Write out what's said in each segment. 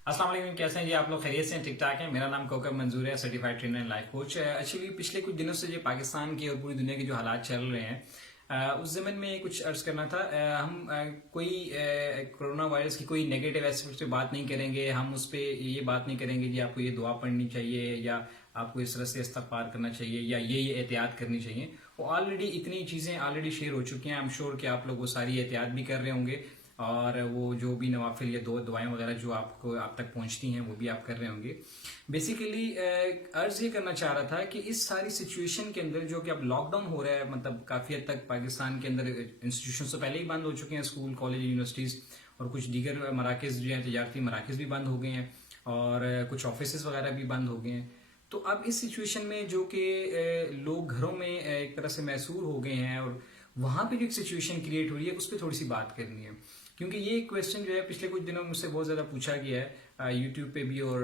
अस्सलाम वालेकुम, कैसे हैं जी आप लोग? खैरियत से हैं? ठीक ठाक हैं? मेरा नाम कौकब मंजूर है, certified trainer and life coach. Actually पिछले कुछ दिनों से जो पाकिस्तान के और पूरी दुनिया के जो हालात चल रहे हैं, उस ज़मन में कुछ अर्ज करना था। हम कोई कोरोना वायरस की कोई नेगेटिव एस्पेक्ट पे बात नहीं करेंगे। हम उस पर ये बात नहीं करेंगे जी आपको ये दुआ पढ़नी चाहिए या आपको इस तरह से इस्तगफार करना चाहिए या ये एहतियात करनी चाहिए। वो ऑलरेडी इतनी चीज़ें ऑलरेडी शेयर हो चुकी हैं। आई एम श्योर कि आप लोग वो सारी एहतियात भी कर रहे होंगे और वो जो भी नवाफिल या दो दुआएं वगैरह जो आपको आप तक पहुंचती हैं वो भी आप कर रहे होंगे। बेसिकली अर्ज ये करना चाह रहा था कि इस सारी सिचुएशन के अंदर जो कि अब लॉकडाउन हो रहा है, मतलब काफ़ी हद तक पाकिस्तान के अंदर इंस्टीट्यूशन तो पहले ही बंद हो चुके हैं, स्कूल कॉलेज यूनिवर्सिटीज़ और कुछ दीगर मराकज़ जो हैं तजारती मराकज़ भी बंद हो गए हैं और कुछ ऑफिस वगैरह भी बंद हो गए हैं। तो अब इस सिचुएशन में जो कि लोग घरों में एक तरह से मैसूर हो गए हैं और वहां पे जो एक सिचुएशन क्रिएट हो रही है उस पर थोड़ी सी बात करनी है, क्योंकि ये क्वेश्चन जो है पिछले कुछ दिनों में मुझसे बहुत ज़्यादा पूछा गया है यूट्यूब पे भी और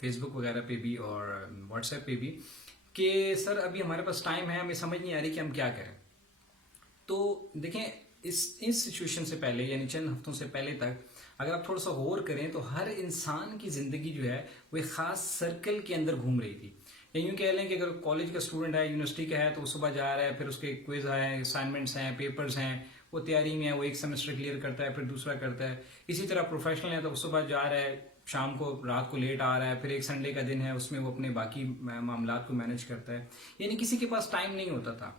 फेसबुक वगैरह पे भी और व्हाट्सएप पे भी कि सर अभी हमारे पास टाइम है, हमें समझ नहीं आ रही कि हम क्या करें। तो देखें, इस सिचुएशन से पहले यानी चंद हफ्तों से पहले तक अगर आप थोड़ा सा गौर करें तो हर इंसान की ज़िंदगी जो है वो एक ख़ास सर्कल के अंदर घूम रही थी। या यूँ कह लें कि अगर कॉलेज का स्टूडेंट है, यूनिवर्सिटी का है, तो वो सुबह जा रहा है, फिर उसके क्विज हैं, असाइनमेंट्स हैं, पेपर्स हैं, वो तैयारी में है, वो एक सेमेस्टर क्लियर करता है, फिर दूसरा करता है। इसी तरह प्रोफेशनल है तो वो सुबह जा रहा है, शाम को रात को लेट आ रहा है, फिर एक संडे का दिन है उसमें वो अपने बाकी मामलात को मैनेज करता है। यानी किसी के पास टाइम नहीं होता था।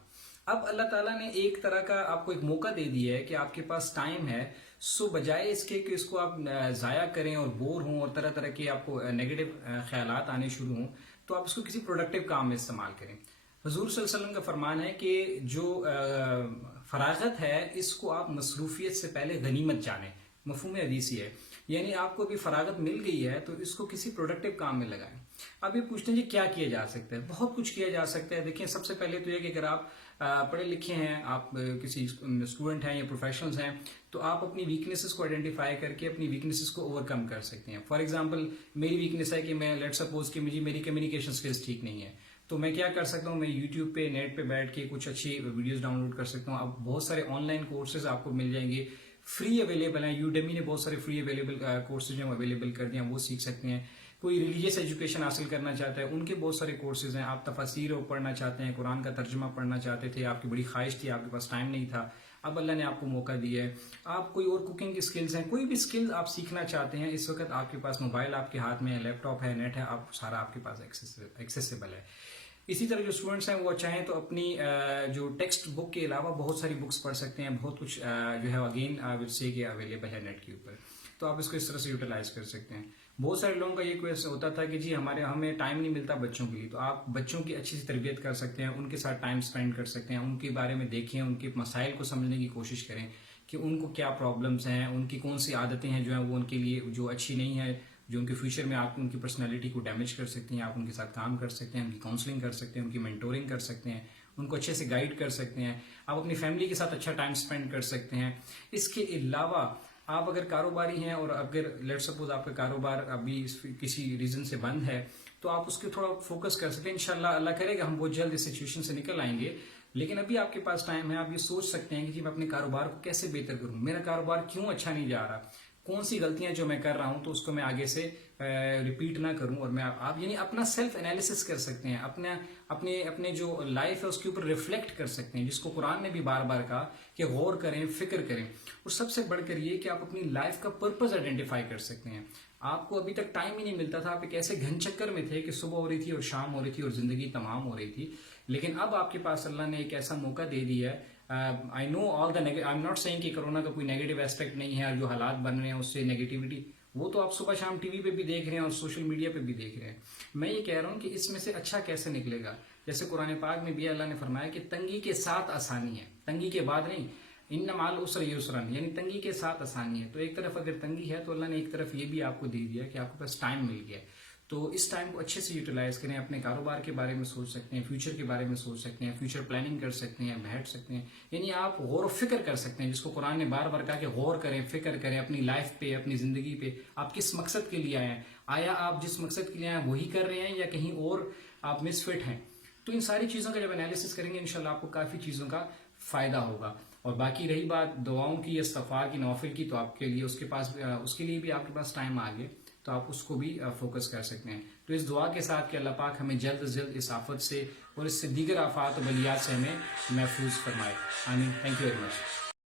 अब अल्लाह ताला ने एक तरह का आपको एक मौका दे दिया है कि आपके पास टाइम है, सो बजाय इसके कि इसको आप ज़ाया करें और बोर हों और तरह तरह के आपको नेगेटिव ख्यालात आने शुरू हों, तो आप इसको किसी प्रोडक्टिव काम में इस्तेमाल करें। हुजूर सल्लल्लाहु अलैहि वसल्लम का फरमान है कि जो फरागत है इसको आप मसरूफियत से पहले गनीमत जानें। मफहूम हदीस ही है, यानी आपको अभी फरागत मिल गई है तो इसको किसी प्रोडक्टिव काम में लगाएं। अब ये पूछते हैं जी क्या किया जा सकता है? बहुत कुछ किया जा सकता है। देखिए, सबसे पहले तो ये कि अगर आप पढ़े लिखे हैं, आप किसी स्टूडेंट हैं या प्रोफेशनल्स हैं, तो आप अपनी वीकनेसेस को आइडेंटिफाई करके अपनी वीकनेसेस को ओवरकम कर सकते हैं। फॉर एग्जांपल, मेरी वीकनेस है कि मैं लेट सपोज कि मेरी कम्युनिकेशन स्किल्स ठीक नहीं है, तो मैं क्या कर सकता हूँ, मैं यूट्यूब पे नेट पे बैठ के कुछ अच्छी वीडियोस डाउनलोड कर सकता हूँ। अब बहुत सारे ऑनलाइन कोर्सेज आपको मिल जाएंगे, फ्री अवेलेबल हैं। यूडेमी ने बहुत सारे फ्री अवेलेबल कोर्सेज हैं अवेलेबल कर दिए हैं, वो सीख सकते हैं। कोई रिलीजियस एजुकेशन हासिल करना चाहता है, उनके बहुत सारे कोर्सेज हैं। आप तफसीर पढ़ना चाहते हैं, कुरान का तर्जुमा पढ़ना चाहते थे, आपकी बड़ी ख्वाहिश थी, आपके पास टाइम नहीं था, अब अल्लाह ने आपको मौका दिया है। आप कोई और कुकिंग की स्किल्स हैं, कोई भी स्किल आप सीखना चाहते हैं, इस वक्त आपके पास मोबाइल आपके हाथ में है, लैपटॉप है, नेट है, आप सारा आपके पास एक्सेसिबल है। इसी तरह जो स्टूडेंट्स हैं वो चाहें तो अपनी जो टेक्स्ट बुक के अलावा बहुत सारी बुक्स पढ़ सकते हैं। बहुत कुछ जो है अगेन आई विल से कि अवेलेबल है नेट के ऊपर, तो आप इसको इस तरह से यूटिलाइज कर सकते हैं। बहुत सारे लोगों का ये क्वेश्चन होता था कि जी हमें टाइम नहीं मिलता बच्चों के लिए, तो आप बच्चों की अच्छी सी तरबियत कर सकते हैं, उनके साथ टाइम स्पेंड कर सकते हैं, उनके बारे में देखें, उनके मसाइल को समझने की कोशिश करें कि उनको क्या प्रॉब्लम्स हैं, उनकी कौन सी आदतें हैं जो हैं वो उनके लिए जो अच्छी नहीं है, जो उनके फ्यूचर में आप उनकी पर्सनैलिटी को डैमेज कर सकती हैं। आप उनके साथ काम कर सकते हैं, उनकी काउंसलिंग कर सकते हैं, उनकी मेंटोरिंग कर सकते हैं, उनको अच्छे से गाइड कर सकते हैं। आप अपनी फैमिली के साथ अच्छा टाइम स्पेंड कर सकते हैं। इसके अलावा आप अगर कारोबारी हैं और अगर लेट सपोज आपका कारोबार अभी किसी रीजन से बंद है, तो आप उसके थोड़ा फोकस कर सकते हैं। इंशाल्लाह अल्लाह करेगा हम बहुत जल्द इस सिचुएशन से निकल आएंगे। लेकिन अभी आपके पास टाइम है, आप ये सोच सकते हैं कि मैं अपने कारोबार को कैसे बेहतर करूं, मेरा कारोबार क्यों अच्छा नहीं जा रहा, कौन सी गलतियां जो मैं कर रहा हूं तो उसको मैं आगे से रिपीट ना करूं। और मैं आप यानी अपना सेल्फ एनालिसिस कर सकते हैं, अपने अपने जो लाइफ है उसके ऊपर रिफ्लेक्ट कर सकते हैं, जिसको कुरान ने भी बार बार कहा कि गौर करें, फिक्र करें। और सबसे बढ़कर ये कि आप अपनी लाइफ का पर्पस आइडेंटिफाई कर सकते हैं। आपको अभी तक टाइम ही नहीं मिलता था, आप एक ऐसे घन चक्कर में थे कि सुबह हो रही थी और शाम हो रही थी और जिंदगी तमाम हो रही थी। लेकिन अब आपके पास अल्लाह ने एक ऐसा मौका दे दिया है। I know all the I am not saying कि कोरोना का कोई नेगेटिव एस्पेक्ट नहीं है और जो हालात बन रहे हैं उससे नेगेटिविटी वो तो आप सुबह शाम टीवी पे भी देख रहे हैं और सोशल मीडिया पे भी देख रहे हैं। मैं ये कह रहा हूँ कि इसमें से अच्छा कैसे निकलेगा। जैसे कुरान पाक में भी अल्लाह ने फरमाया कि तंगी के साथ आसानी है, तंगी के बाद नहीं। इन्ना माल उसर युसरन, यानी तंगी के साथ आसानी है। तो एक तरफ अगर तंगी है तो अल्लाह ने एक तरफ ये भी आपको दे दिया कि आपके पास टाइम मिल गया। तो इस टाइम को अच्छे से यूटिलाइज करें, अपने कारोबार के बारे में सोच सकते हैं, फ्यूचर के बारे में सोच सकते हैं, फ्यूचर प्लानिंग कर सकते हैं, बैठ सकते हैं। यानी आप गौर व फिक्र कर सकते हैं, जिसको कुरान ने बार बार कहा कि गौर करें, फिक्र करें अपनी लाइफ पे, अपनी जिंदगी पे। आप किस मकसद के लिए आए हैं, आया आप जिस मकसद के लिए आए वही कर रहे हैं या कहीं और आप मिसफिट हैं। तो इन सारी चीज़ों का जब एनालिसिस करेंगे इंशाल्लाह आपको काफ़ी चीज़ों का फ़ायदा होगा। और बाकी रही बात दुआओं की, इस्तग़फ़ार की, नौफिल की, तो आपके लिए उसके लिए भी आपके पास टाइम आ गया। तो आप उसको भी फोकस कर सकते हैं। तो इस दुआ के साथ कि अल्लाह पाक हमें जल्द से जल्द इस आफत से और इससे दीगर आफात और बलियात से हमें महफूज फरमाए। आमीन। Thank you very much.